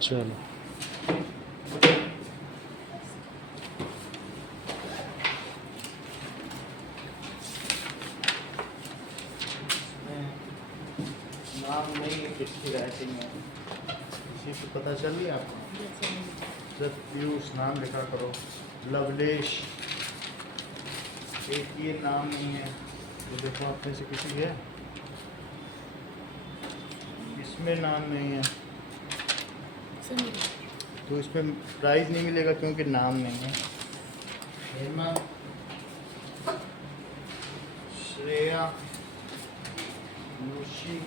चलो नाम नहीं है, किसकी राइटिंग है किसी को पता चल रही है आपको? जब पीयूष नाम लिखा करो, लवलेश, एक ये नाम नहीं है। तो देखो आप में से किसी के है? इसमें नाम नहीं है तो इसमें प्राइज नहीं मिलेगा क्योंकि नाम नहीं है। हेमा, श्रेया, नुशी,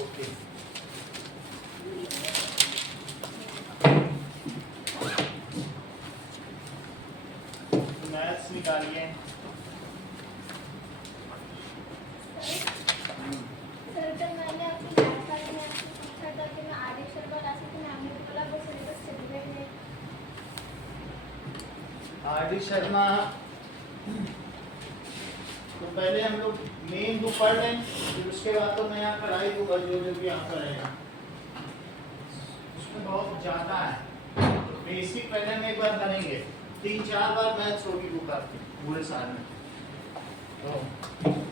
ओके। मैथ्स निकालिए। सर जब मैंने अपनी क्लास में आपसे पूछा था कि मैं आगे शर्मा राशि के नाम में बोला वो सिलेबस चल रहे हैं। आर.डी. शर्मा, तो पहले हम लोग मेन बुक पढ़ लें, फिर उसके बाद तो मैं यहाँ कराई दूंगा जो जो भी यहाँ पर रहेगा। उसमें बहुत ज़्यादा है, तो बेसिक पहले हम एक बार करेंगे। 3-4 बार मैथ्स होगी बुक आपकी पूरे साल में, तो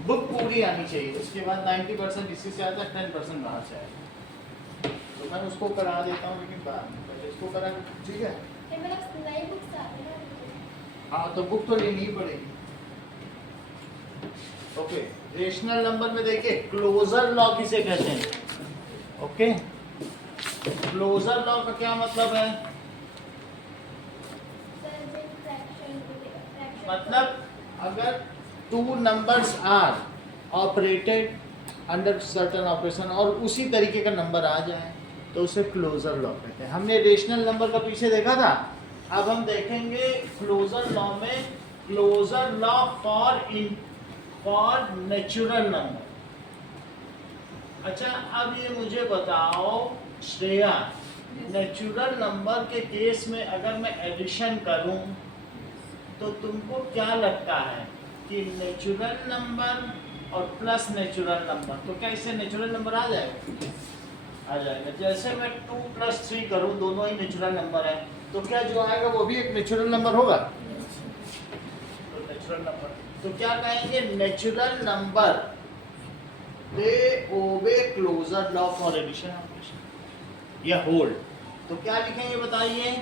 बुक पूरी आनी चाहिए। उसके बाद 90% इसी से आता है, 10% बाहर से आएगा। तो मैं उसको करा देता हूँ, लेकिन बाद में पहले इसको करा, ठीक है? ये मतलब नई बुक्स आ रही है। हाँ, तो बुक तो लेनी ही पड़ेगी। ओके, रेशनल नंबर में देखिए क्लोजर लॉ किसे कहते हैं? ओके, क्लोजर लॉ का क्या मतलब है? सर जिन फ्रैक्शन मतलब अगर 2 numbers are operated under certain operation और उसी तरीके का नंबर आ जाए तो उसे क्लोजर लॉ कहते हैं। हमने रेशनल नंबर का पीछे देखा था, अब हम देखेंगे क्लोजर लॉ में closure law for natural number. अच्छा, अब ये मुझे बताओ श्रेया, नेचुरल नंबर के केस में अगर मैं एडिशन करूं तो तुमको क्या लगता है कि नेचुरल नंबर और प्लस नेचुरल नंबर, तो क्या इससे नेचुरल नंबर आ जाएगा? आ जाएगा। जैसे मैं 2 + 3 करूं, दोनों ही नेचुरल नंबर है, तो क्या जो आएगा वो भी एक नेचुरल नंबर होगा? तो नेचुरल नंबर, तो क्या कहेंगे? Natural number they obey closure law for addition operation या होल्ड। तो क्या लिखेंगे बताइए?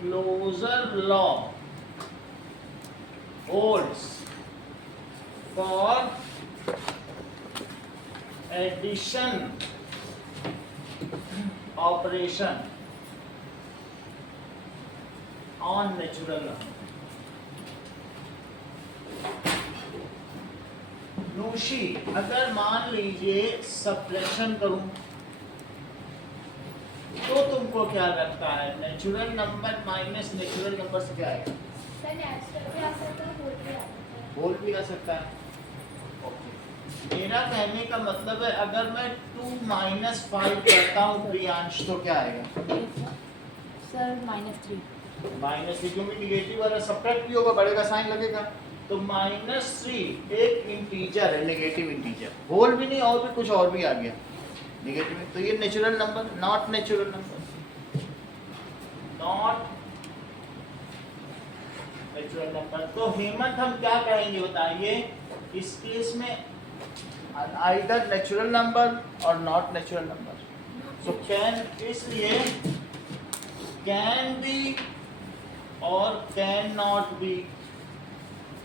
Closure law holds for addition operation on natural number. नूशी, अगर मान लीजिए सब्ट्रैक्शन करूं तो तुमको क्या लगता है? Natural number minus natural number से क्या आएगा? सर नेचुरल भी आ सकता है, होल भी आ सकता है। होल भी आ सकता है। ओके, मेरा कहने का मतलब है अगर मैं 2 - 5 करता हूँ प्रियांश, तो क्या आएगा? सर -3 -3, क्योंकि निगेटिव वाला सब्ट्रैक्ट भी होगा, बड़े का साइन लगेगा। तो -3 एक इंटीजर है, नेगेटिव इंटीजर, होल भी नहीं और भी कुछ और भी आ गया नेगेटिव, तो ये natural number, not natural number, not natural number. तो हेमंत हम क्या कहेंगे बताइए इस केस में? आइदर नेचुरल नंबर और not natural number. So can, इसलिए कैन बी और कैन नॉट बी,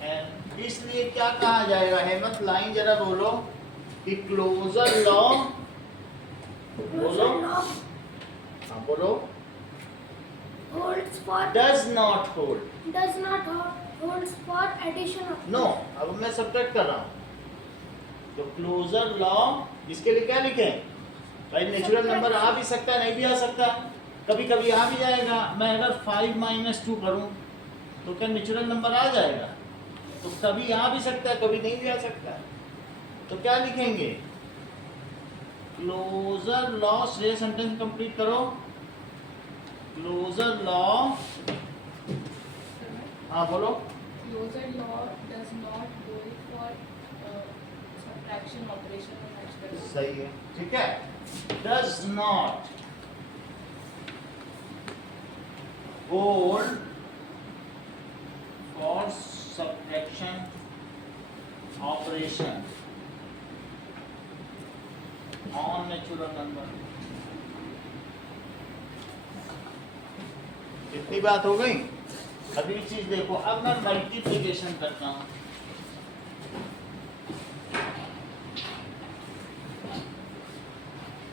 एंड इसलिए क्या कहा जाएगा? हेमंत लाइन जरा बोलो कि क्लोजर लॉ, बोलो, हाँ बोलो, Holds for does not hold, does not holds for addition of no. अब मैं सब्ट्रैक्ट कर रहा हूं, तो क्लोजर लॉ इसके लिए क्या लिखें? भाई नेचुरल नंबर आ भी सकता है, नहीं भी आ सकता, कभी कभी आ भी जाएगा। मैं अगर 5 - 2 करूं तो क्या नेचुरल नंबर आ जाएगा? तो कभी आ भी सकता है, कभी नहीं भी आ सकता। तो क्या लिखेंगे? क्लोजर लॉ से सेंटेंस कंप्लीट करो। क्लोजर लॉ, हाँ बोलो। Closure law does not go for subtraction operation or natural. सही है, ठीक है। Does not hold for subtraction operation on natural number. इतनी बात हो गई। अगली चीज देखो, अब मैं मल्टीप्लिकेशन करता हूं।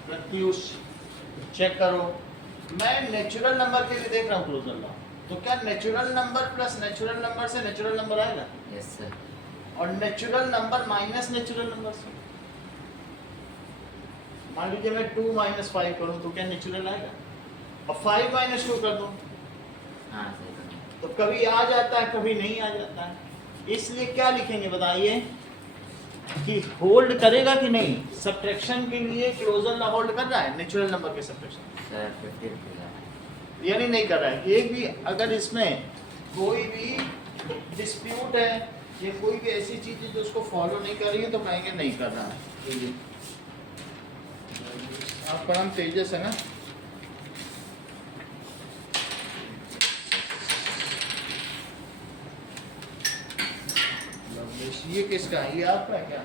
प्रत्युष चेक करो, मैं नेचुरल नंबर के लिए देख रहा हूँ क्लोजर लॉ। तो क्या natural number plus natural number से नेचुरल नंबर आएगा? Yes sir. और natural number minus natural number से, मान लीजिए मैं 2 - 5 करूँ तो क्या नेचुरल आएगा? और 5 - 2 कर दूँ हाँ सर। तो कभी आ जाता है, कभी नहीं आ जाता है। इसलिए क्या लिखेंगे बताइए कि होल्ड करेगा कि नहीं? सब्ट्रैक्शन के लिए क्लोजर लॉ होल्ड कर रहा है नेचुरल नंबर के सब्ट्रैक्शन, सर 50 यानी नहीं कर रहा है। एक भी अगर इसमें कोई भी डिस्प्यूट है या कोई भी ऐसी चीज है जो उसको फॉलो नहीं कर रही है तो कहेंगे नहीं कर रहा है। आपका नाम तेजस है ना? ये किसका है? ये आपका है क्या?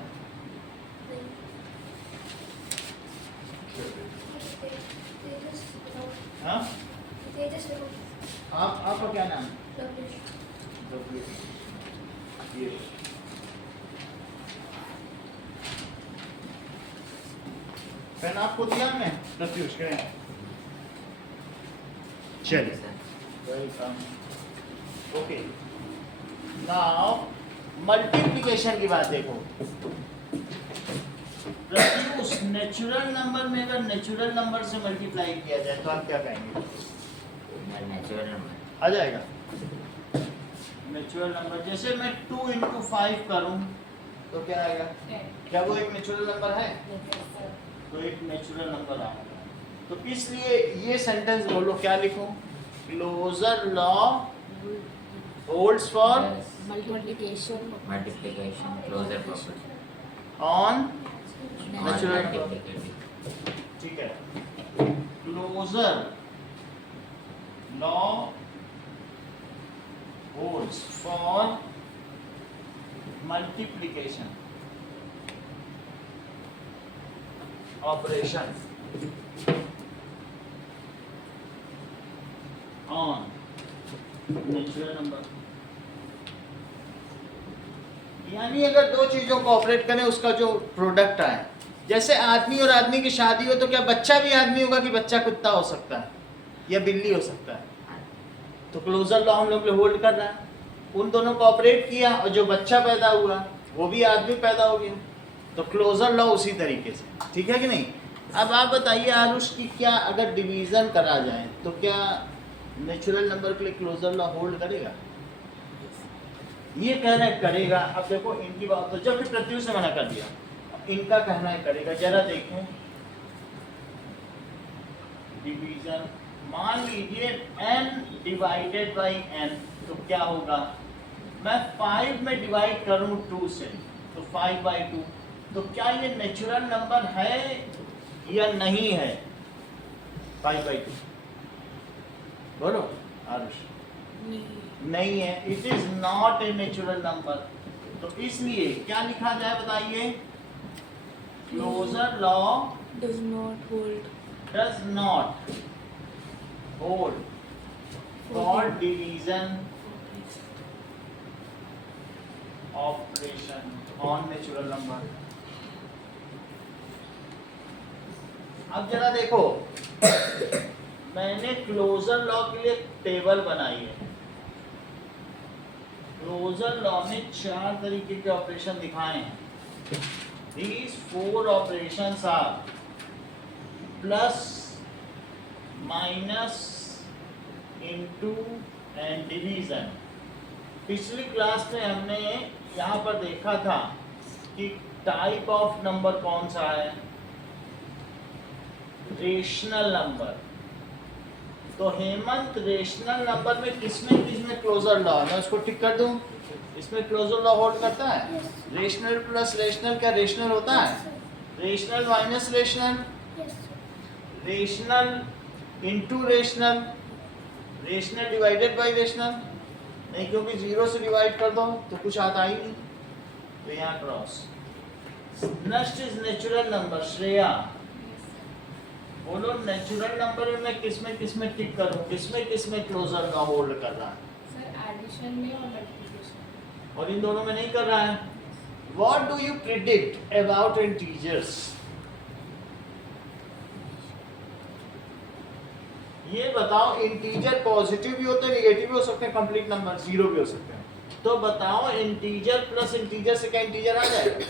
हाँ, आपका क्या नाम है? ये पेन आपको दिया हमने प्रत्युष के? चलिए, वेलकम। ओके, नाउ मल्टीप्लिकेशन की बात देखो। प्रत्युष नेचुरल नंबर में अगर नेचुरल नंबर से मल्टीप्लाई किया जाए तो आप क्या कहेंगे? नेचुरल नंबर आ जाएगा नेचुरल नंबर। जैसे मैं 2 × 5 करूं तो क्या आएगा? क्या वो एक नेचुरल नंबर है? तो एक नेचुरल नंबर आएगा। तो इसलिए ये सेंटेंस बोलो, क्या लिखूं? Closure law holds for multiplication closure property on natural Natural multiplicative. ठीक है। Closure law holds for multiplication operation on natural number. यानी अगर दो चीजों को ऑपरेट करें, उसका जो प्रोडक्ट आए, जैसे आदमी और आदमी की शादी हो तो क्या बच्चा भी आदमी होगा कि बच्चा कुत्ता हो सकता है या बिल्ली हो सकता है? तो क्लोजर लॉ हम लोग होल्ड कर रहा है। उन दोनों को ऑपरेट किया और जो बच्चा पैदा हुआ वो भी आदमी पैदा हो गया। तो क्लोजर लॉ उसी तरीके से, ठीक है कि नहीं? अब आप बताइए आरुष की, क्या अगर डिवीजन करा जाए तो क्या नेचुरल नंबर के लिए क्लोजर लॉ होल्ड करेगा? ये कह रहा है करेगा। अब देखो इनकी बात, तो जब भी प्रत्युष ने मना कर दिया, इनका कहना है करेगा। जरा देखें डिवीजन, मान लीजिए n डिवाइडेड बाई n, तो क्या होगा? मैं 5 में डिवाइड करूं 2 से तो 5/2। तो क्या ये नेचुरल नंबर है या नहीं है? 5/2 बोलो आरुष। नहीं है, it is not a natural number. तो इसलिए क्या लिखा जाए बताइए? Closure law does not hold does not hold for division operation on natural number। अब जरा देखो, मैंने क्लोजर लॉ के लिए टेबल बनाई है। क्लोजर लॉ में 4 तरीके के ऑपरेशन दिखाए हैं। These 4 operations are plus minus into and division. पिछली क्लास में हमने यहाँ पर देखा था कि टाइप ऑफ नंबर कौन सा है, रेशनल नंबर। तो हेमंत रेशनल नंबर में किसमें क्लोजर लॉ, मैं उसको टिक कर दूं, इसमें क्लोजर लॉ होल्ड करता है। रेशनल प्लस रेशनल क्या रेशनल होता है? Rational minus rational, rational into rational, rational divided by rational नहीं, क्योंकि जीरो से डिवाइड कर दो तो कुछ आता ही नहीं, तो यहाँ cross. Next is natural number. Shreya बोलो, नेचुरल नंबर में मैं किसमें टिक करूं, किसमें क्लोजर लॉ होल्ड कर रहा है? सर एडिशन में और मल्टीप्लिकेशन। और इन दोनों में नहीं कर रहा है। What do you predict about integers? ये बताओ, इंटीजर पॉजिटिव भी होते हैं, निगेटिव भी हो सकते हैं, कंप्लीट नंबर जीरो भी हो सकते हैं। तो बताओ इंटीजर प्लस इंटीजर से क्या इंटीजर आ जाएगा?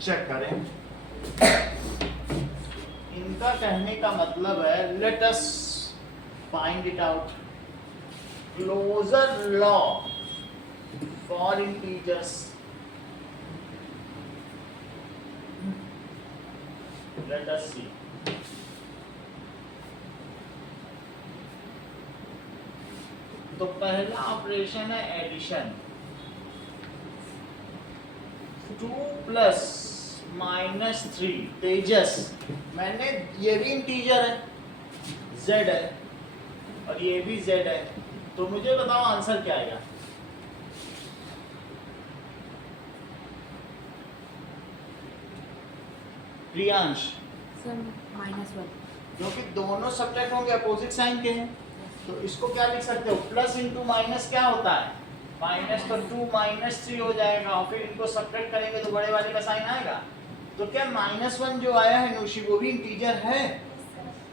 चेक करें। इनका कहने का मतलब है let us find it out. Closure law for integers, let us see. तो पहला ऑपरेशन है एडिशन। 2 प्लस माइनस 3, तेजस मैंने, ये भी इंटीजर है, z है, और ये भी z है, तो मुझे बताओ आंसर क्या आएगा? प्रियांश, सर -1, क्योंकि दोनों सब्जेक्ट होंगे अपोजिट साइन के हैं, तो इसको क्या लिख सकते हो? प्लस इंटू माइनस क्या होता है? माइनस, तो 2 माइनस 3 हो जाएगा, और फिर इनको सब्ट्रैक्ट करेंगे तो बड़े वाले का साइन आएगा। तो क्या -1 जो आया है नौशी, वो भी इंटीजर है?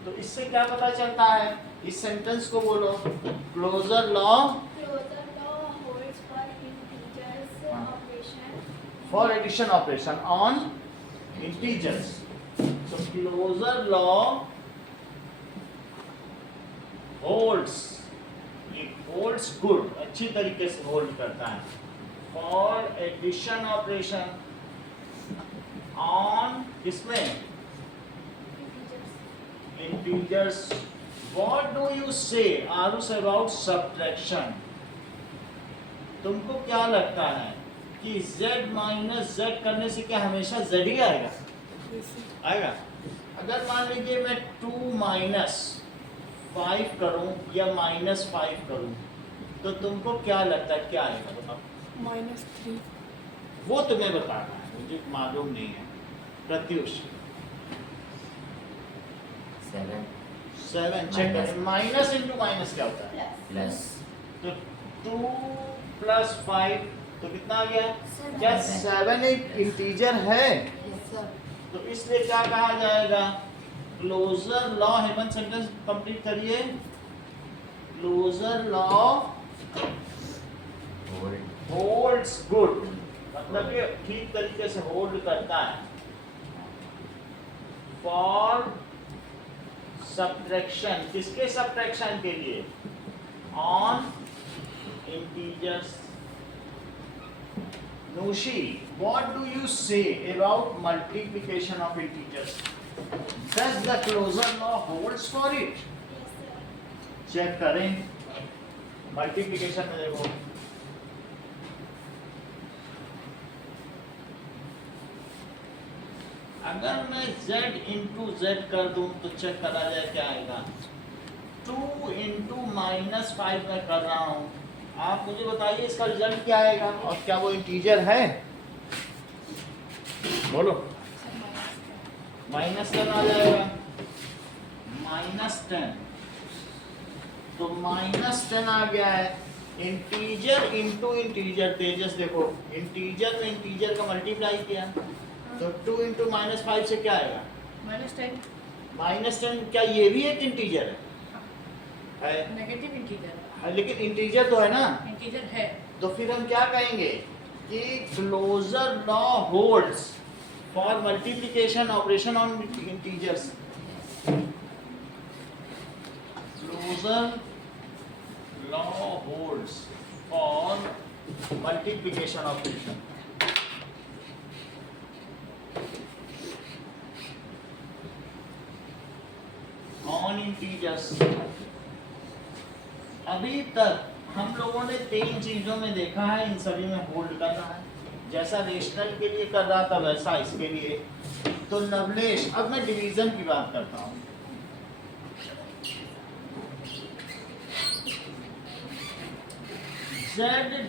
तो इससे क्या पता चलता है? इस सेंटेंस को बोलो, closure law holds for integers operation. For addition operation on integers. So closure law holds, it holds good, अच्छी तरीके से होल्ड करता है for addition operation on किसमें? Integers. What do you say Arus about subtraction? तुमको क्या लगता है कि z माइनस z करने से क्या हमेशा z ही आएगा? आएगा। अगर मान लीजिए मैं 2 माइनस 5 करूं या -5 करूं, तो तुमको क्या लगता है क्या आएगा? बताओ। -3, वो तुम्हें बताना है, मुझे मालूम नहीं है। प्रत्युष 7 चेक करें। माइनस इंटू माइनस क्या होता है? प्लस। तो 2 प्लस 5 तो कितना आ गया? क्या 7 एक इंटीजर है? तो इसलिए क्या कहा जाएगा? Closure law. Hemant sentence complete करिए। क्लोजर लॉ होल्ड्स गुड, मतलब ये ठीक तरीके से होल्ड करता है फॉर सब्ट्रैक्शन। किसके सब्ट्रैक्शन के लिए? On integers. Nushi, what do you say about multiplication of integers? Does the closure law holds for it? Check करें। मल्टीप्लिकेशन में देखो, अगर मैं z इंटू z कर दूं तो चेक करा जाए क्या आएगा। 2 इंटू -5 मैं कर रहा हूं, आप मुझे बताइए इसका रिजल्ट क्या आएगा, और क्या वो इंटीजर है? बोलो। -10 आ जाएगा। -10 तो -10 आ गया है। इंटीजर इंटू इंटीजर, तेजस देखो, इंटीजर में इंटीजर का मल्टीप्लाई किया, तो 2 इंटू -5 से क्या आएगा? -10। क्या ये भी एक इंटीजर है? नेगेटिव इंटीजर लेकिन इंटीजर तो है ना, इंटीजर है। तो फिर हम क्या कहेंगे कि closure law holds for multiplication operation on integers. Closure law holds for multiplication operation. On integers. अभी तक हम लोगों ने 3 चीजों में देखा है, इन सभी में होल्ड करना है। जैसा रेशनल के लिए कर रहा था वैसा इसके लिए। तो लवलेश, अब मैं डिवीजन की बात करता हूँ। z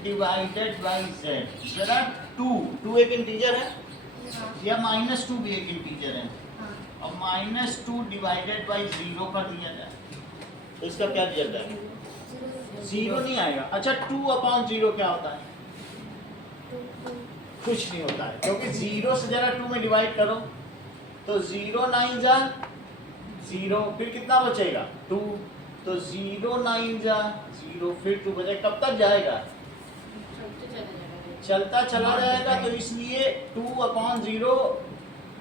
डिवाइडेड बाई z, जरा 2 एक इंटीजर है या -2 भी एक इंटीजर है, और -2 डिवाइडेड बाई 0 कर दिया जाए तो इसका क्या रिजल्ट आएगा? 0 नहीं आएगा। अच्छा 2/0 क्या होता है? कुछ नहीं होता है, क्योंकि 0 से जरा 2 में डिवाइड करो तो 0 9 जा 0, फिर कितना बचेगा? 2। तो 0 9 जा 0, फिर 2 बचेगा। कब तक जाएगा? चलता चला जाएगा। तो इसलिए 2/0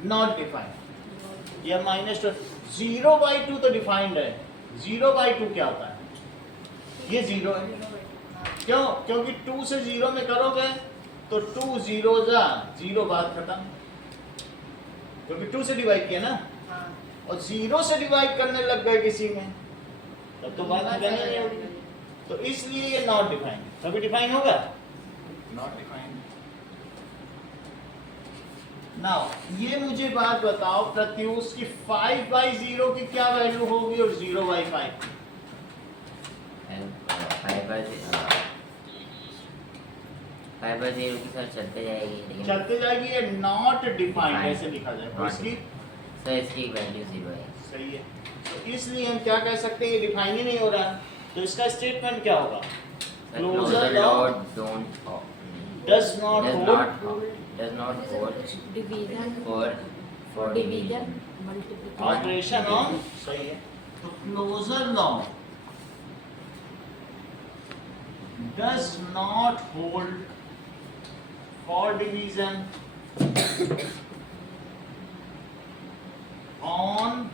नॉट डिफाइंड, या -2। 0/2 तो डिफाइंड है, 0/2 क्या होता है? ये 0 है। क्यों? क्योंकि 2 से 0 में करोगे तो 2 0 जा 0, बात खत्म, क्योंकि 2 से डिवाइड किया ना, और 0 से डिवाइड करने लग गए किसी में तब तो बात करनी नहीं होगी। तो इसलिए ये नॉट डिफाइंड। कभी डिफाइन होगा? Not defined. नाउ ये मुझे बात बताओ, प्रत्युष की 5/0 की क्या वैल्यू होगी और 0/5? 5/0 के साथ चलते जाएगी, लेकिन चलते जाएगी। ये नॉट डिफाइंड ऐसे लिखा जाए। और Not इसकी सर इसकी वैल्यू 0 है। सही है। तो इसलिए हम क्या कह सकते हैं, ये डिफाइन ही नहीं हो रहा है। तो इसका स्टेटमेंट क्या होगा? Closure law don't does not hold division for division multiplication operation on. सही है। तो closure law does not hold for division on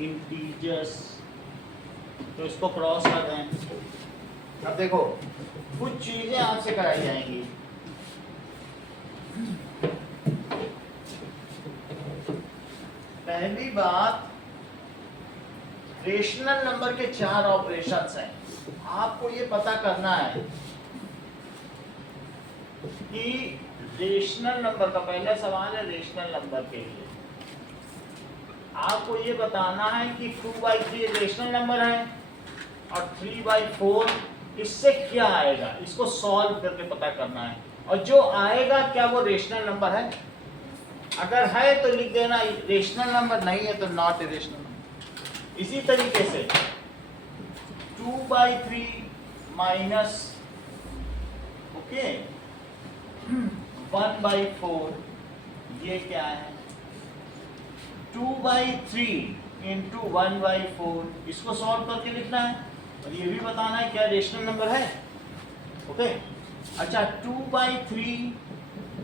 integers. तो इसको क्रॉस कर दें। अब देखो कुछ चीजें आपसे कराई जाएंगी। पहली बात, रेशनल नंबर के 4 ऑपरेशंस हैं। आपको ये पता करना है कि रेशनल नंबर का पहला सवाल है रेशनल नंबर के लिए। आपको ये बताना है कि 2/3 एक रेशनल नंबर है और 3/4 इससे क्या आएगा, इसको सॉल्व करके पता करना है। और जो आएगा क्या वो रेशनल नंबर है? अगर है तो लिख देना रेशनल नंबर, नहीं है तो नॉट ए रेशनल नंबर। इसी तरीके से 2/3 माइनस 1/4 ये क्या है? 2/3 इंटू 1/4, इसको सॉल्व करके लिखना है और ये भी बताना है क्या रेशनल नंबर है। ओके। अच्छा 2/3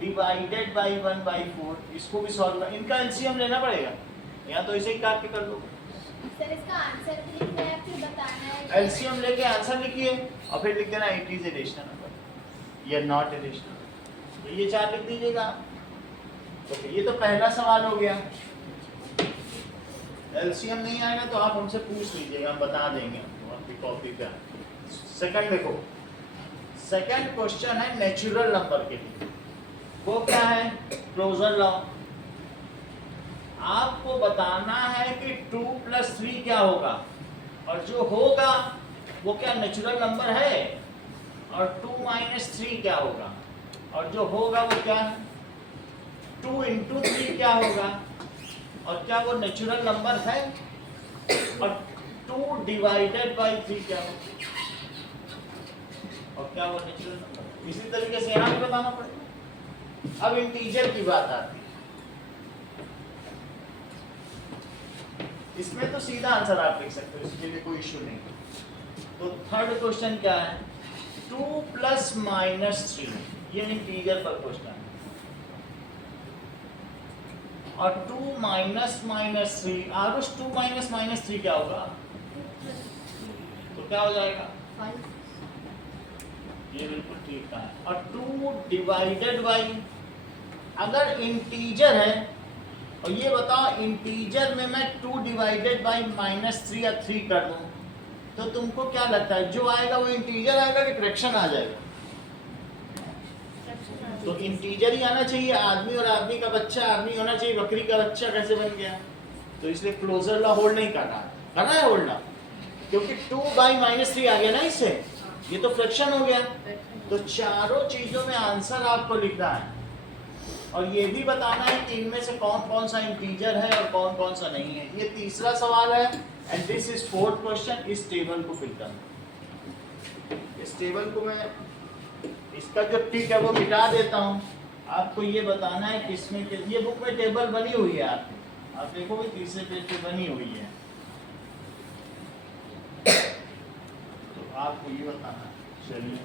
डिवाइडेड बाई 1/4, इसको भी सॉल्व कर, इनका एलसीएम लेना पड़ेगा, या तो इसे ही काट के कर लो। सर इसका आंसर भी लिखना है फिर बताना है। एलसीएम लेके आंसर लिखिए और फिर लिख देना it is a rational number या नॉट ए रेशनल नंबर। तो ये 4 लिख दीजिएगा। ओके, ये तो पहला सवाल हो गया। एलसीएम नहीं आएगा तो आप हमसे पूछ लीजिएगा, हम बता देंगे आपको आपकी कॉपी पे। सेकंड देखो, सेकंड क्वेश्चन है नेचुरल नंबर के लिए। वो क्या है? Closure law. आपको बताना है कि 2 + 3 क्या होगा, और जो होगा वो क्या नेचुरल नंबर है, और 2 - 3 क्या होगा, और जो होगा वो क्या है 2 × 3 क्या होगा, और क्या वो नेचुरल नंबर है, और 2 डिवाइडेड बाई 3 क्या होगा, और क्या वो नेचुरल नंबर। इसी तरीके से यहाँ भी बताना पड़ेगा। अब इंटीजर की बात आती है। इसमें तो सीधा आंसर आप लिख सकते हो, इसके लिए कोई इश्यू नहीं। तो थर्ड क्वेश्चन क्या है? 2 + -3, ये इंटीजर पर क्वेश्चन है। और 2 - -3, आरुष 2 - -3 क्या होगा? क्या हो जाएगा? 5 ये बिल्कुल ठीक है। और 2 डिवाइडेड बाई, अगर इंटीजर है, और ये बताओ इंटीजर में मैं 2 डिवाइडेड बाई -3 या 3 कर दूं तो तुमको क्या लगता है जो आएगा वो इंटीजर आएगा कि फ्रैक्शन आ जाएगा? तो इंटीजर ही आना चाहिए। आदमी और आदमी का बच्चा आदमी होना चाहिए, बकरी का बच्चा कैसे बन गया? तो इसलिए क्लोजर लॉ होल्ड नहीं कर रहा है होल्ड लॉ, क्योंकि 2 बाई -3 आ गया ना इससे, ये तो फ्रैक्शन हो गया। तो चारों चीजों में आंसर आपको लिखना है और ये भी बताना है कि इनमें से कौन कौन सा इंटीजर है और कौन कौन सा नहीं है। ये तीसरा सवाल है and this is 4th question. इस टेबल को फिल करना, इस टेबल को मैं इसका जो टिक है वो मिटा देता हूँ। आपको ये बताना है किसमें, ये बुक में टेबल बनी हुई है, आप देखोगे तीसरे पेज पे बनी हुई है। तो आपको ये बताना है। चलिए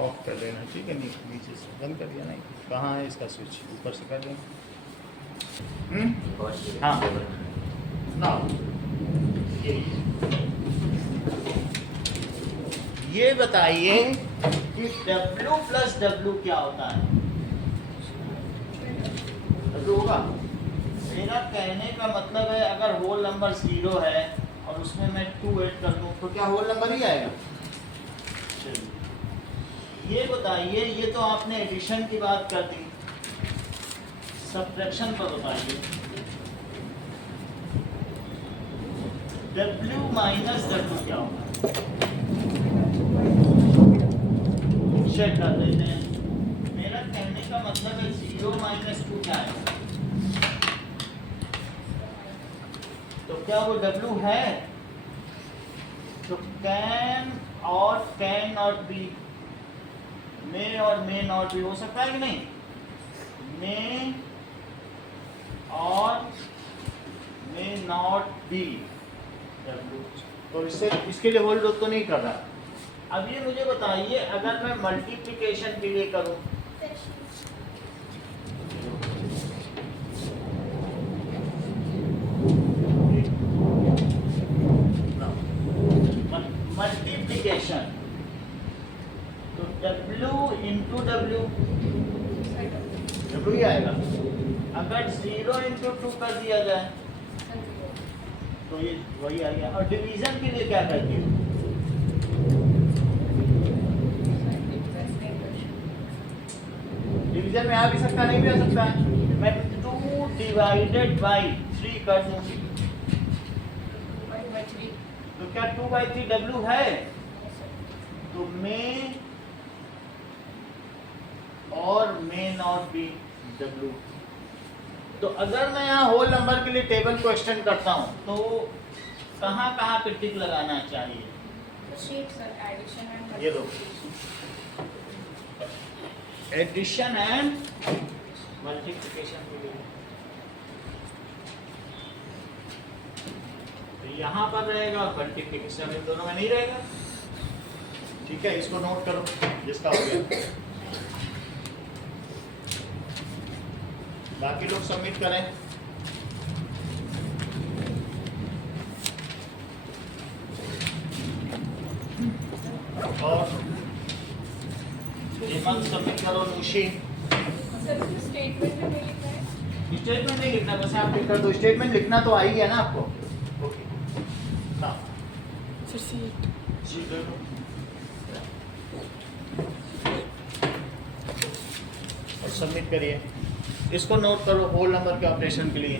ऑफ कर देना, ठीक है? नीचे से बंद कर दिया। नहीं, कहाँ है इसका स्विच? ऊपर से कर देना। हाँ ना, ये बताइए कि W प्लस W क्या होता है? होगा। मेरा कहने का मतलब है अगर होल नंबर 0 है और उसमें मैं 2 ऐड कर दूं तो क्या होल नंबर ही आएगा? चलिए ये बताइए, ये तो आपने एडिशन की बात कर दी, सब्ट्रैक्शन पर बताइए। W माइनस W क्या होगा? चेक कर लेते हैं। मेरा कहने का मतलब है 0 माइनस 2 क्या है? तो क्या वो W है? तो कैन और बी, मे और मे नॉट बी हो सकता है कि नहीं? मे और मे नॉट बी W, तो इसके लिए होल्ड तो नहीं कर रहा। अब ये मुझे बताइए अगर मैं मल्टीप्लिकेशन के लिए करूं, मल्टीप्लिकेशन, तो W इंटू W ही आएगा। अगर 0 इंटू 2 कर दिया जाए तो ये वही आ गया। और डिवीजन के लिए क्या करती हूँ? डिवीजन में आ भी सकता नहीं भी आ सकता है। मैं 2 डिवाइडेड बाई 3 कर दूँ तो क्या 2/3 W है? तो मे और मे नॉट बी W। तो अगर मैं यहाँ होल नंबर के लिए टेबल को एक्सटेंड करता हूँ तो कहाँ कहाँ पे टिक लगाना चाहिए? ये लो, एडिशन एंड मल्टीप्लिकेशन के लिए तो यहाँ पर रहेगा और मल्टीप्लिकेशन इन दोनों में नहीं रहेगा। ठीक है, इसको नोट करो जिसका हो गया। बाकी लोग सबमिट करें। और हेमंत सबमिट करो। नुशी स्टेटमेंट में लिखा है, स्टेटमेंट नहीं लिखना, बस आप लिख कर दो। स्टेटमेंट लिखना तो आ ही है ना आपको। ओके ना जी देखो और सबमिट करिए। इसको नोट करो होल नंबर के ऑपरेशन के लिए।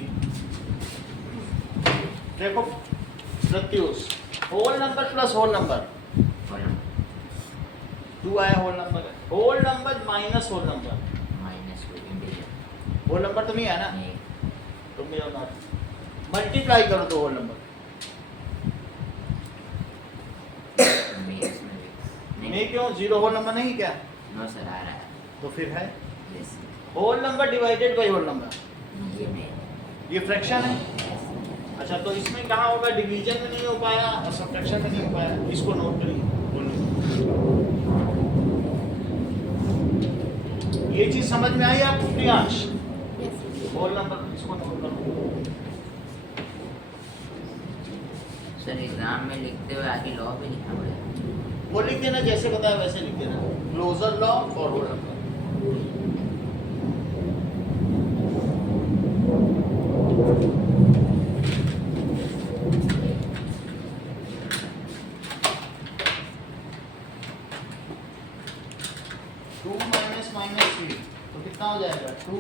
देखो Pratyush, whole number plus whole number 2 आया, whole number minus whole number, whole number तो नहीं आया ना, तो मेरा नॉट। मल्टीप्लाई करो तो होल नंबर, नहीं क्यों? 0 होल नंबर नहीं क्या? नो सर आ रहा है। तो फिर है yes whole number divided by whole number, ये में ये फ्रैक्शन है। अच्छा, तो इसमें कहाँ होगा? डिवीजन में नहीं हो पाया और सब्ट्रैक्शन में नहीं हो पाया। इसको नोट करिए, बोलिए। ये चीज समझ में आई आपको प्रियांश? होल नंबर इसको नोट करो। सर एग्जाम में लिखते हुए आगे लॉ भी लिखना पड़ेगा। वो लिख देना, जैसे बताया वैसे लिख देना। Closure law for whole number. Two minus minus three तो कितना हो जाएगा? टू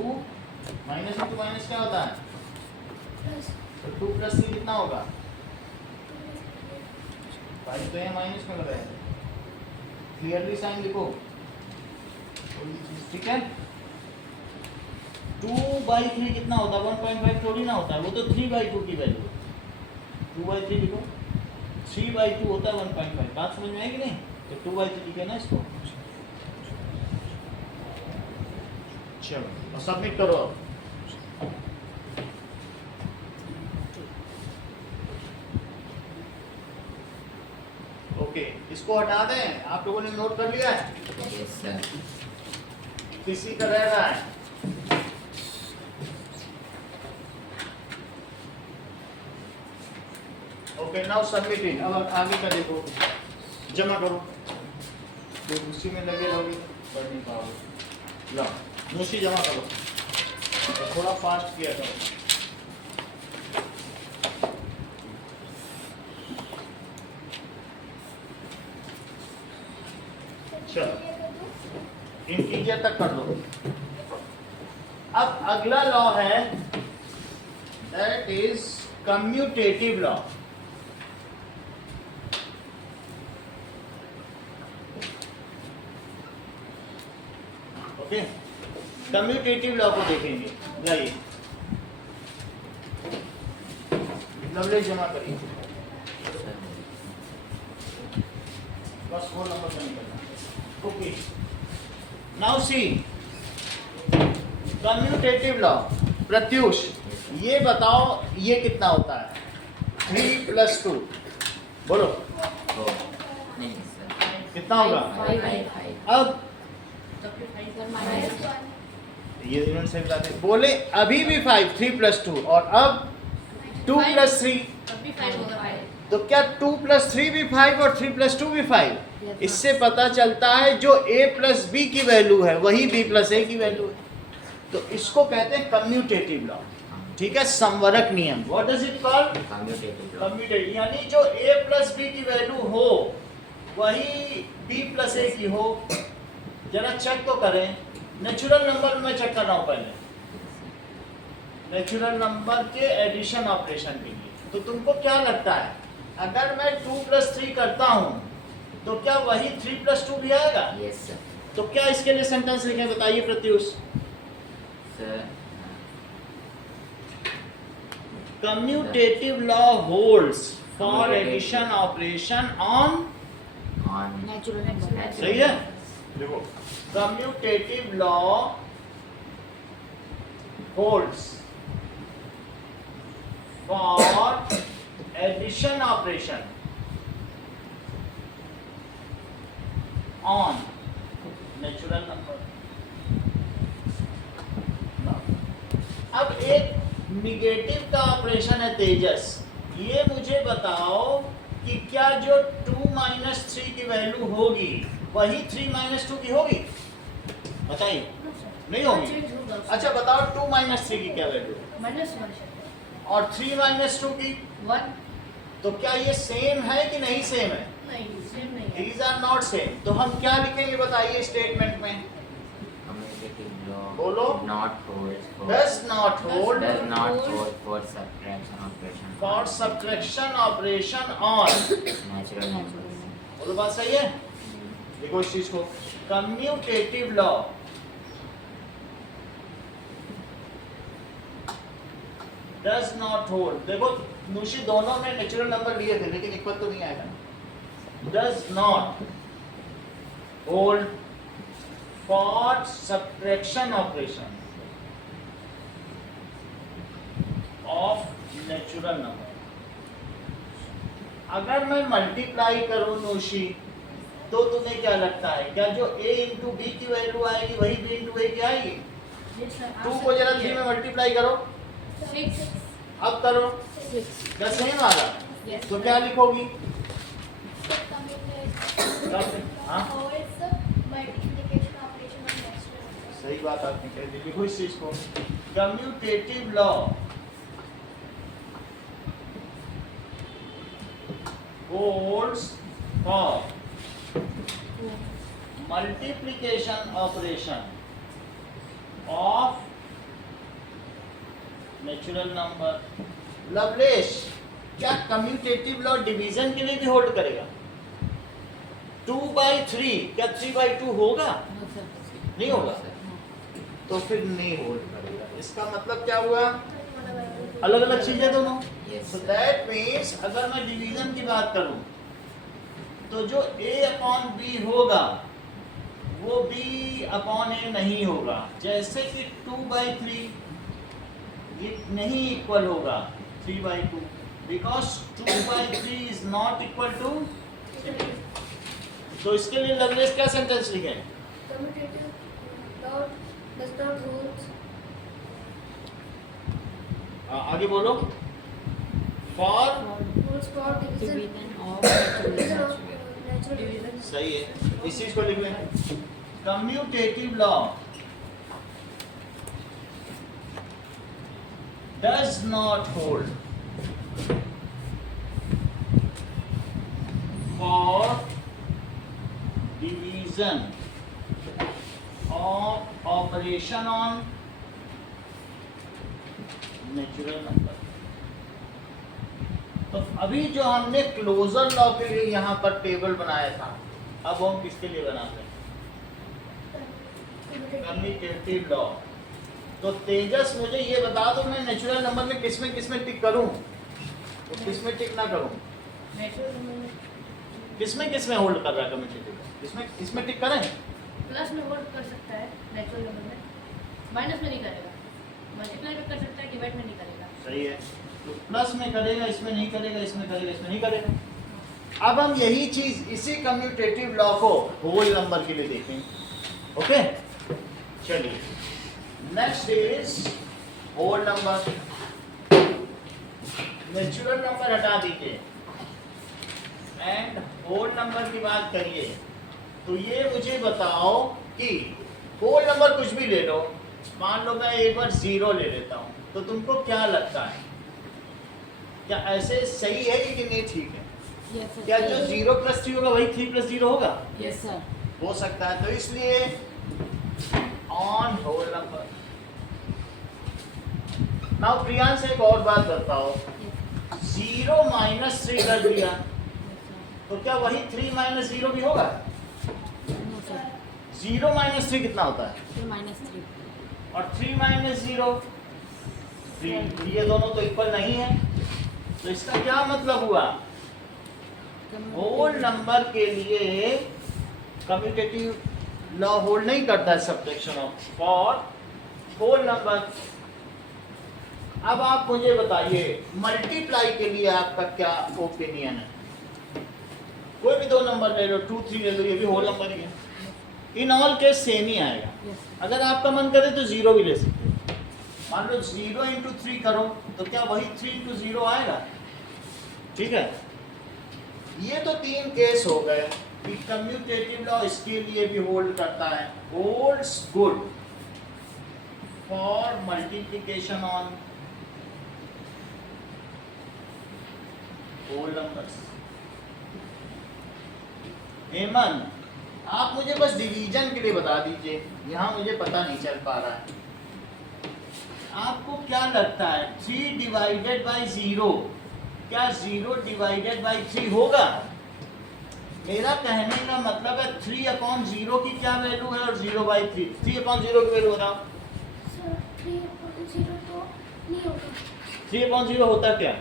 माइनस इंटू माइनस क्या होता है? तो टू प्लस थ्री कितना होगा? फाइव तो यहाँ माइनस में लगाया है। क्लियरली साइन लिखो, ठीक है। 2/3 कितना होता है? 1.5 थोड़ी ना होता है, वो तो 3/2 की वैल्यू है। 2/3 लिखो, 3/2 होता है 1.5। बात समझ में आएगी नहीं? तो 2/3 लिखे ना इसको। चलो और सबमिट करो। ओके, इसको हटा दें। आप लोगों ने नोट कर लिया है? Yes sir. किसी का रह रहा है? Okay, now submitting. अब आगे का देखो, जमा करो। तो उसी में लगे रहोगे, पढ़ नहीं पाओगे। लो नोशी जमा करो, तो थोड़ा फास्ट किया करो। चलो इंटीजर तक कर दो। अब अगला लॉ है, that is commutative law. Okay, commutative law को देखेंगे। जाइए लवलेज जमा करिए, बस 4 नंबर का निकलना। Okay, now see commutative law. Pratyush ये बताओ, ये कितना होता है? 3 + 2 बोलो नहीं सर। कितना होगा? 5 अब ये इन्होंने सही बता दिया। बोले अभी भी 5, 3 + 2 और अब 2 + 3। तो क्या 2 + 3 भी 5 और 3 + 2 भी 5? इससे पता चलता है जो a + b की वैल्यू है वही b + a की वैल्यू है। तो इसको कहते हैं कम्यूटेटिव लॉ, ठीक है, संवरक नियम। What does it called? Commutative law. Commutative, यानी जो a + b की वैल्यू हो वही b + a की हो। जरा चेक तो करें। नेचुरल नंबर में चेक कर रहा हूं पहले, नेचुरल नंबर के एडिशन ऑपरेशन के लिए। तो तुमको क्या लगता है, अगर मैं 2 + 3 करता हूं तो क्या वही 3 + 2 भी आएगा? Yes sir. तो क्या इसके लिए सेंटेंस लिखें, बताइए Pratyush. Sir commutative law holds for addition operation on. On natural number. सही है, देखो commutative law holds for addition operation on natural number. अब एक निगेटिव का ऑपरेशन है तेजस, ये मुझे बताओ कि क्या जो 2 - 3 की वैल्यू होगी वही 3 - 2 की होगी? बताइए, नहीं होगी। अच्छा बताओ 2 - 3 की क्या वैल्यू है और 3 - 2 की? 1 तो क्या ये सेम है कि नहीं सेम है? नहीं, सेम नहीं है। These are not same। तो हम क्या लिखेंगे बताइए स्टेटमेंट में? कम्यूटेटिव लॉ बोलो। Not holds Does not hold does not hold for subtraction operation for subtraction operation on। natural number। बोलो बात सही है? देखो इस चीज को, commutative law does not hold. देखो नुशी दोनों में नेचुरल नंबर लिए थे लेकिन एक बार तो नहीं आएगा। Does not hold for subtraction operation of natural number. अगर मैं मल्टीप्लाई करूं नोशी, तो तुम्हें क्या लगता है, क्या जो a इंटू बी की वैल्यू आएगी वही b इंटू ए की आएगी? Yes, sir. 2 को जरा 3 में मल्टीप्लाई करो, 6. अब करो, क्या सेम आ रहा? Yes. तो क्या लिखोगी? हाँ? मल्टीप्लिकेशन ऑपरेशन ऑफ नेचुरल सही बात आपने कह दी, लिखो इस चीज को। Commutative law holds for multiplication operation of natural number। लवलेश, क्या कम्यूटेटिव लॉ डिवीजन के लिए भी होल्ड करेगा? 2/3 क्या 3/2 होगा? नहीं होगा, तो फिर नहीं होल्ड करेगा। इसका मतलब क्या हुआ? अलग अलग चीजें दोनों। सो दैट मीन्स अगर मैं डिवीजन की बात करूं तो जो a अपॉन b होगा वो b अपॉन a नहीं होगा। जैसे कि 2/3 ये नहीं इक्वल होगा 3/2, because 2/3 is not equal to 3। तो इसके लिए लवलेस क्या सेंटेंस लिखे? Commutative law does not hold आगे बोलो। For holds for division division of natural division सही है, इस चीज को लिख लें। Commutative law does not hold for division of operation on natural number. तो अभी जो हमने क्लोजर लॉ के लिए यहाँ पर टेबल बनाया था, अब हम किसके लिए बनाते हैं? Commutative law. तो तेजस मुझे ये बता दो, मैं नेचुरल नंबर में किसमें टिक करूं और किसमें टिक ना करूं? नेचुरल नंबर में किसमें होल्ड कर रहा है कम्यूटेटिव? इसमें टिक करें? प्लस में होल्ड कर सकता है, नेचुरल नंबर में माइनस में नहीं करेगा, मल्टीप्लाई में कर सकता है, डिवाइड में नहीं करेगा। सही है, तो प्लस में करेगा, इसमें नहीं करेगा, इसमें करेगा, इसमें नहीं करेगा। अब हम यही चीज इसी कम्यूटेटिव लॉ को होल नंबर के लिए देखेंगे। ओके, चलिए next is whole number. Natural number हटा दीजिए एंड होल नंबर की बात करिए। तो ये मुझे बताओ कि होल नंबर कुछ भी ले लो, मान लो मैं एक बार 0 ले लेता हूँ, तो तुमको क्या लगता है, क्या ऐसे सही है कि नहीं ठीक है? Yes, sir. क्या जो 0 + 3 होगा वही 3 + 0 होगा? Yes, sir. हो सकता है। तो इसलिए on whole number. Now Priyansh एक और बात बताओ, 0 - 3 कर दिया तो क्या वही 3 - 0 भी होगा? No, sir. 0 - 3 कितना होता है? 2 minus 3. और 3 - 0 3। ये दोनों तो इक्वल नहीं है, तो इसका क्या मतलब हुआ? होल नंबर के लिए कम्यूटेटिव लॉ होल्ड नहीं करता है subtraction of for whole number. अब आप मुझे बताइए मल्टीप्लाई के लिए आपका क्या ओपिनियन है? कोई भी 2 नंबर ले लो, 2 3 ले लो, ये भी होल नंबर ही है। इन ऑल केस सेम ही आएगा। Yes. अगर आपका मन करे तो 0 भी ले सकते हो। मान लो 0 × 3 करो तो क्या वही 3 × 0 आएगा? ठीक है, ये तो 3 केस हो गए कि कम्यूटेटिव लॉ इसके लिए भी होल्ड करता है। Holds good for multiplication on whole numbers. Hemant, आप मुझे बस डिवीजन के लिए बता दीजिए, यहाँ मुझे पता नहीं चल पा रहा है। आपको क्या लगता है 3 डिवाइडेड बाई 0 क्या 0 डिवाइडेड बाई 3 होगा? मेरा कहने का मतलब है 3/0 की क्या वैल्यू है और 0/3। 3/0 की वैल्यू बताओ। सर 3/0 तो नहीं होगा। 3/0 होता क्या?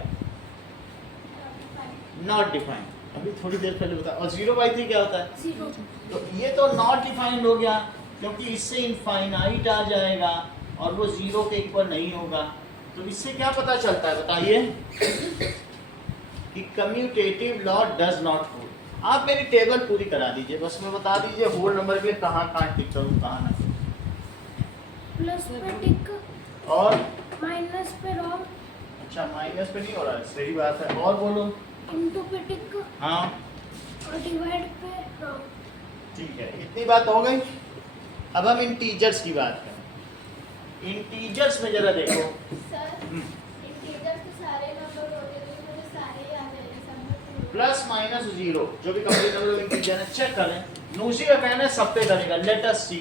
Fine. Not defined. अभी थोड़ी देर पहले बताया। और 0/3 क्या होता है? 0. तो ये तो नॉट डिफाइंड हो गया, क्योंकि इससे इनफाइनाइट आ जाएगा और वो 0 के इक्वल नहीं होगा। तो इससे क्या पता चलता है बताइए? कि commutative law does not hold. आप मेरी टेबल पूरी करा दीजिए, बस मैं बता दीजिए होल नंबर के लिए कहाँ कहाँ टिक करूँ कहाँ ना। प्लस पे टिक और माइनस पे रॉन्ग अच्छा माइनस पे नहीं हो रहा है, सही बात है। और बोलो। इनटू पे टिक हाँ और डिवाइड पे रॉन्ग। ठीक है, इतनी बात हो गई। अब हम इंटीजर्स की बात करें। इंटीजर्स में जरा देखो। सर इंटीजर तो सारे नंबर होते हैं, तो मुझे सारे ही आ जाएंगे सब। प्लस माइनस जीरो जो भी कंप्लीट नंबर ऑफ इंटीजर है, चेक करें। नूसी का कहना है सब पे करेगा। लेट अस सी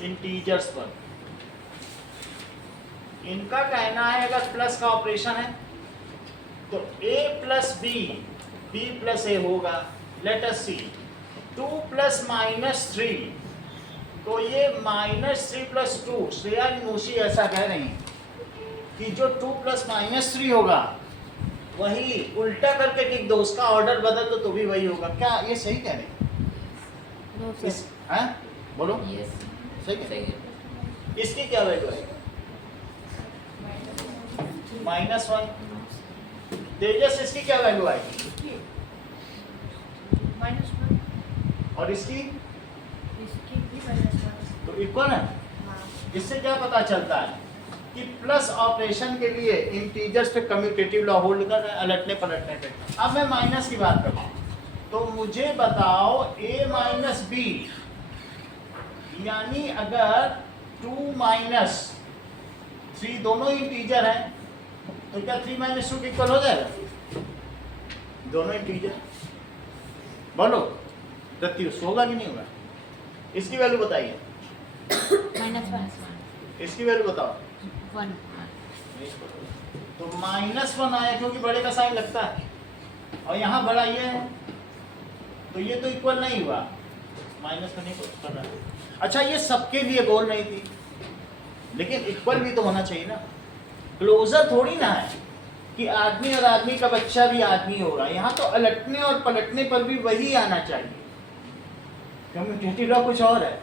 इंटीजर्स पर। इनका कहना है अगर प्लस का ऑपरेशन है तो a plus B b plus A होगा। Let us see 2 plus minus 3, तो ये माइनस 3 प्लस 2। श्रेया नूसी ऐसा कह रही हैं कि जो 2 प्लस माइनस 3 होगा वही उल्टा करके टिक दो, उसका ऑर्डर बदल दो तो भी वही होगा। क्या ये सही कह रहे हैं? नो इस सर। हैं बोलो यस सही कह रहे सही है। हैं? इसकी क्या वैल्यू है? -1। तेजस इसकी क्या वैल्यू आएगी? -1 और इसकी इसकी भी -1। तो इक्वल है। हाँ इससे क्या पता चलता है कि प्लस ऑपरेशन के लिए इंटीजर्स पे कम्यूटेटिव लॉ होल्ड कर रहे हैं, अलटने पलटने पे। अब मैं माइनस की बात करता हूं, तो मुझे बताओ a माइनस बी, यानी अगर 2 माइनस 3 दोनों इंटीजर हैं तो क्या 3 माइनस 2 इक्वल हो जाएगा? दोनों इंटीजर। बोलो प्रत्युष होगा कि नहीं होगा? इसकी वैल्यू बताइए। -1 इसकी वैल्यू बताओ। 1 तो -1 आया क्योंकि बड़े का साइन लगता है, और यहाँ बड़ा ये है तो ये तो इक्वल नहीं हुआ, माइनस का नहीं कर रहा। अच्छा ये सबके लिए बोल रही थी, लेकिन इक्वल भी तो होना चाहिए ना। क्लोजर थोड़ी ना है कि आदमी और आदमी का बच्चा भी आदमी होगा। यहाँ तो अलटने और पलटने पर भी वही आना चाहिए। कम्यूटेटिव लॉ कुछ और है।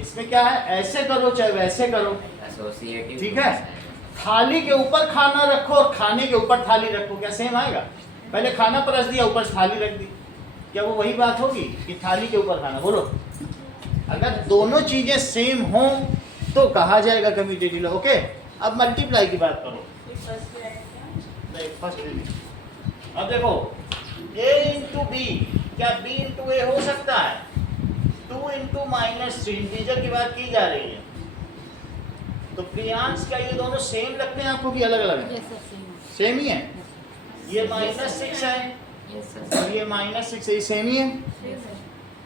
इसमें क्या है, ऐसे करो चाहे वैसे करो, एसोसिएटिव ठीक है। थाली के ऊपर खाना रखो और खाने के ऊपर थाली रखो, क्या सेम आएगा? पहले खाना परस दिया, ऊपर से थाली रख दी, क्या वो वही बात होगी कि थाली के ऊपर खाना? बोलो। अगर दोनों चीजें सेम हो तो कहा जाएगा कम्यूटेटिव लॉ। ओके, अब मल्टीप्लाई की बात करो। नहीं फर्स्ट अब देखो a इंटू बी, क्या b इंटू ए हो सकता है? 2 इंटू -3 इंटीजर की बात की जा रही है। तो प्रियांश क्या ये दोनों सेम लगते हैं आपको कि अलग अलग है? यस सर सेम सेम ही है। ये -6 है यस और ये -6 है, ये सेम ही है।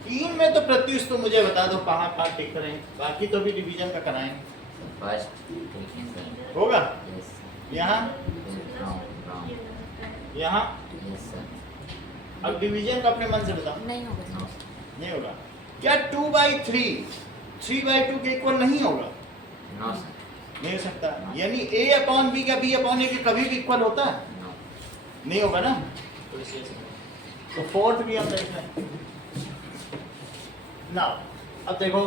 3 में तो प्रत्युष तो मुझे बता दो कहाँ कहाँ टिक करें, बाकी तो भी डिवीजन का कराएंगे। फर्स्ट ठीक है सर। होगा यस यहाँ यहाँ। Yes sir. अब डिवीजन का अपने मन से बताओ। नहीं होगा नो सर। नहीं होगा। क्या 2/3 3/2 के इक्वल नहीं होगा? No sir. नहीं हो सकता। यानी a अपॉन b का b अपॉन a के कभी भी इक्वल होता है? नो। नहीं होगा ना। तो फोर्थ भी हम देख लें ना। अब देखो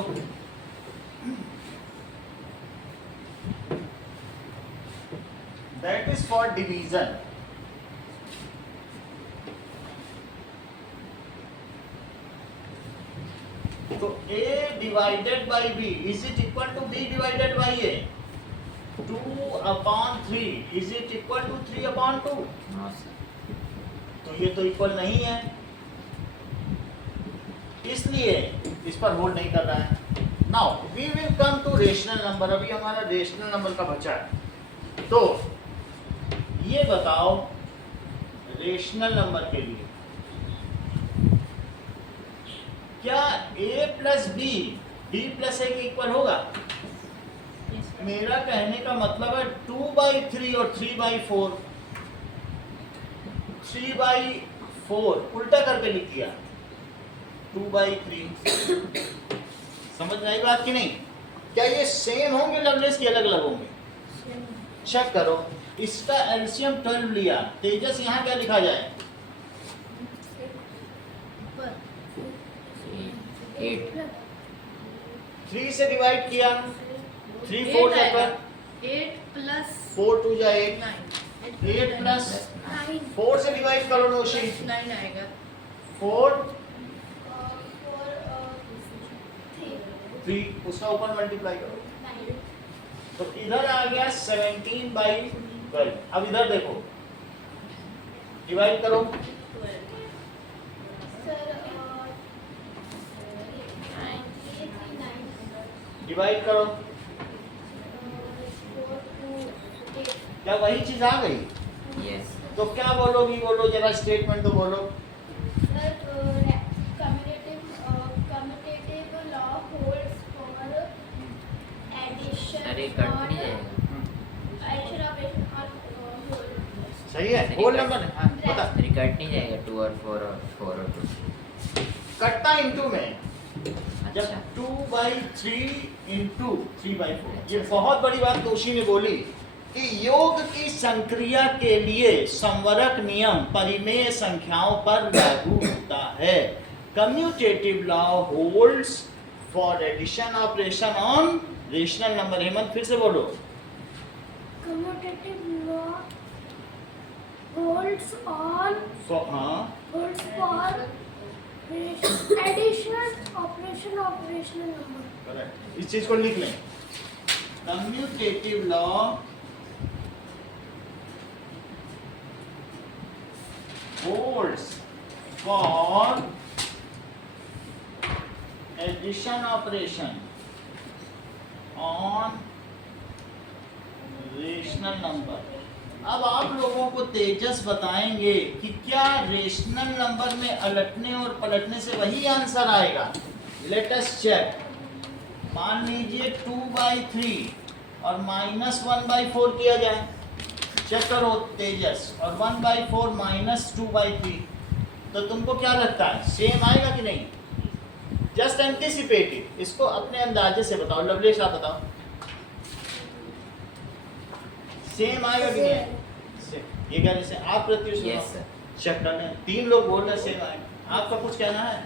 दैट इज फॉर डिवीजन। तो a divided by b is it equal to b divided by a? 2/3 is it equal to 3/2? No sir. तो ये तो इक्वल नहीं है, इसलिए इस पर होल्ड नहीं कर रहा है। Now we will come to rational number. अभी हमारा रेशनल नंबर का बचा है। तो ये बताओ रेशनल नंबर के लिए क्या a plus B b plus A के इक्वल होगा? मेरा कहने का मतलब है 2/3 और 3/4। 3/4 उल्टा करके लिख दिया 2/3। समझ में आई बात कि नहीं? क्या ये सेम होंगे लवलेस की अलग अलग होंगे? चेक करो। इसका एलसीएम 12 लिया। तेजस यहाँ क्या लिखा जाए? 8 3 से डिवाइड किया, 3 4 जा 8 प्लस 4 2 जा 8, 9 8 प्लस 9 4 से डिवाइड करो नोशी 9 आएगा 4 4 3 3 उसका ऊपर मल्टीप्लाई करो 9 तो इधर आ गया 17/12। अब इधर देखो डिवाइड करो सर डिवाइड करो 4 2 8 क्या वही चीज आ गई यस तो क्या बोलोगी बोलो जरा स्टेटमेंट तो बोलो sir commutative law holds for addition sir ये कट नहीं जाएगा एडिशन ऑपरेशन और होल्ड सही है होल नंबर हाँ बता सर ये कट नहीं जाएगा 2 और 4 और 4 और 2 कटता इनटू में जब अच्छा 2/3 इंटू 3/4 ये बहुत बड़ी बात दोषी ने बोली कि योग की संक्रिया के लिए संवरक नियम परिमेय संख्याओं पर लागू होता है commutative law holds for addition operation on rational number. Hemant फिर से बोलो कम्यूटेटिव लॉ होल्ड्स हाँ for addition operation operational number correct इस चीज को लिख लें commutative law holds for addition operation on rational number. अब आप लोगों को तेजस बताएंगे कि क्या रेशनल नंबर में अलटने और पलटने से वही आंसर आएगा। Let us check. मान लीजिए 2/3 और -1/4 किया जाए। चेक करो तेजस और 1/4 -2/3 तो तुमको क्या लगता है सेम आएगा कि नहीं। जस्ट एंटिसिपेट इसको अपने अंदाजे से बताओ। लवलेश आप बताओ सेम आएगा कि नहीं। ये कह रहे आप प्रत्युष यस सर चेक करने 3 लोग बोल रहे सेम आएगा। आपका कुछ कहना है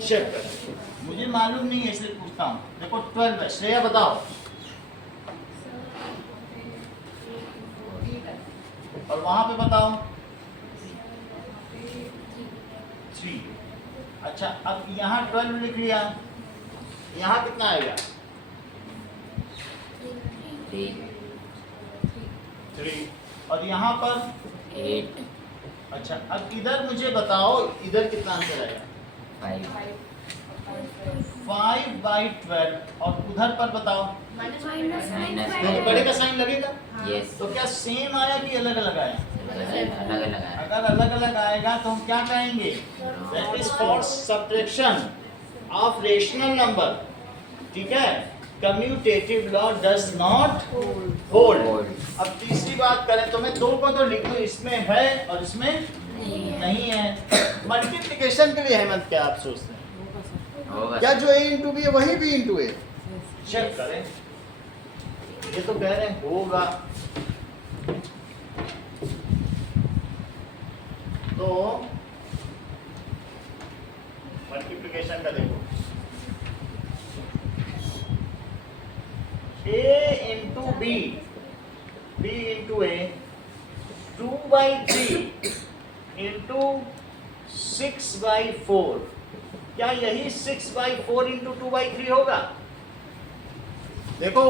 चेक कर मुझे मालूम नहीं है इसलिए पूछता हूँ। देखो 12 है श्रेया बताओ और वहां पे बताओ 3। अच्छा अब यहाँ 12 लिख लिया यहाँ कितना आएगा 3 और यहाँ पर 8 अच्छा अब इधर मुझे बताओ इधर कितना आंसर आएगा 5/12 और उधर पर बताओ तो बड़े का साइन लगेगा। यस तो क्या सेम आया कि अलग अलग आया। अलग अलग है अगर अलग अलग आएगा तो हम क्या कहेंगे that is for subtraction of rational number. ठीक है commutative law does not hold. अब तीसरी बात करें तो मैं 2 को तो लिख दूं इसमें है और इसमें नहीं है। मल्टीप्लिकेशन के लिए हेमंत क्या आप सोचते हैं होगा क्या जो a इंटू बी है वही b इंटू ए। चेक करें ये तो कह रहे हैं होगा तो मल्टीप्लिकेशन का देखो a into B b into A 2/3 into 6/4 क्या यही 6/4 इंटू 2/3 होगा। देखो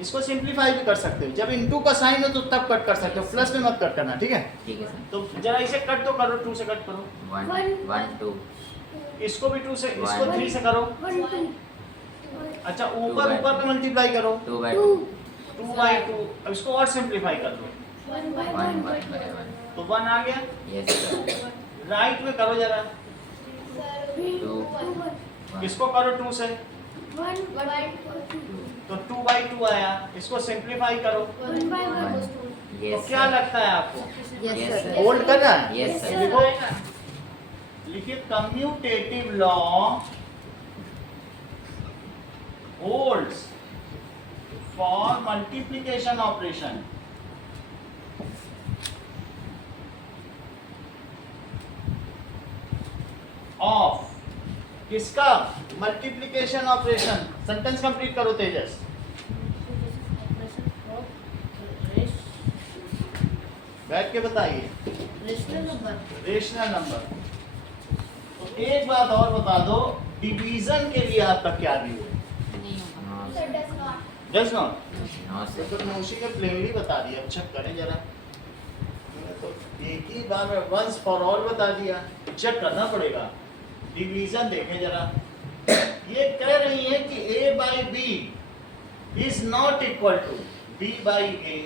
इसको सिंप्लीफाई भी कर सकते हो जब इंटू का साइन हो तो तब कट कर सकते हो प्लस में मत कट करना। ठीक है ठीक है सर तो जरा इसे कट तो करो 2 से कट करो 1 2 इसको भी 2 से इसको 3 से करो। अच्छा ऊपर ऊपर पे मल्टीप्लाई करो 2/2 2/2 अब इसको और सिंप्लीफाई कर दो 1 तो 1 आ गया। यस सर राइट में करो जरा 2 इसको करो 2 से तो 2/2 आया। इसको सिंप्लीफाई करो तो यस क्या लगता है आपको यस सर होल्ड करना है। यस सर देखो लिखिए commutative law holds for multiplication operation of किसका मल्टीप्लिकेशन ऑपरेशन। सेंटेंस कंप्लीट करो तेजस बैठ के बताइए। Rational number. तो एक बात और बता दो, डिवीजन के लिए आपका क्या व्यू है? नहीं होगा। No sir sir. Does not. Just not. No sir. तो मौसी ने प्लेनली बता दिया। अब चेक करें जरा, तो एक ही बार में वंस फॉर ऑल बता दिया, चेक करना पड़ेगा। डिवीजन देखें जरा, ये कह रही है कि a by B is not equal to b by A.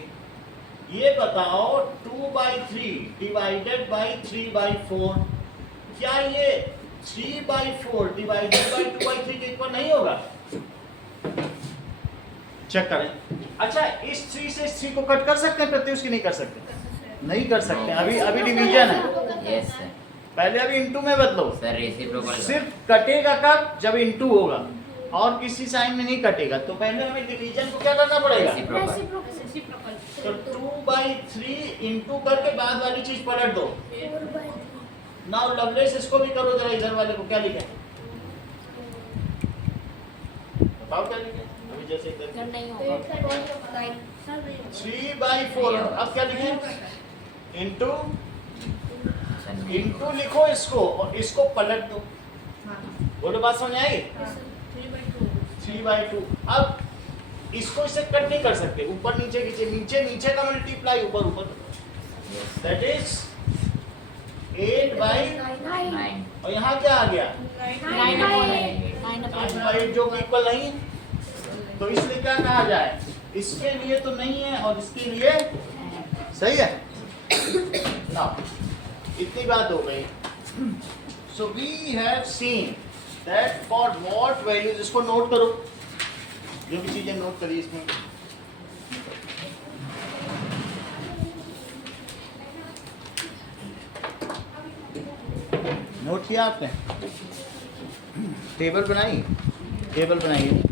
ये बताओ 2 बाई 3 डिवाइडेड बाई 3 बाई 4, क्या ये 3 बाई 4 डिवाइडेड बाई 2 बाई 3 के इक्वल नहीं होगा? चेक करें। अच्छा, इस 3 से इस 3 को कट कर सकते हैं प्रत्युष की नहीं कर सकते? नहीं कर सकते। अभी डिवीजन है। Yes sir. पहले अभी इनटू में बदलो। Sir reciprocal. सिर्फ कटेगा कब? जब इनटू होगा, और किसी साइन में नहीं कटेगा। तो पहले हमें डिवीजन को क्या करना पड़ेगा? रेसिप्रोकल। तो 2 बाई 3 इंटू करके बाद वाली चीज पलट दो। 4 बाई नाउ लवलेस इसको भी करो जरा, इधर वाले को क्या लिखे? बताओ क्या लिखे? अभी जैसे इधर सर नहीं होगा। 3 बाई 4, अब क्या लिखे? इंटू इंटू लिखो इसको, और इसको पलट दो। बोलो, बात समझ आई? 3 बाई 2। अब इसको इससे कट नहीं कर सकते, ऊपर नीचे नीचे नीचे नीचे का मल्टीप्लाई ऊपर ऊपर, दैट इज 8 बाई, 9। और यहाँ क्या आ गया? 9 बाई, जो इक्वल नहीं, तो इसलिए क्या कहा जाए? इसके लिए तो नहीं है और इसके लिए सही है ना। इतनी बात हो गई। So we have seen that for what values, इसको नोट करो, जो भी चीजें नोट करी इसमें। नोट किया आपने? टेबल बनाई? टेबल बनाइए।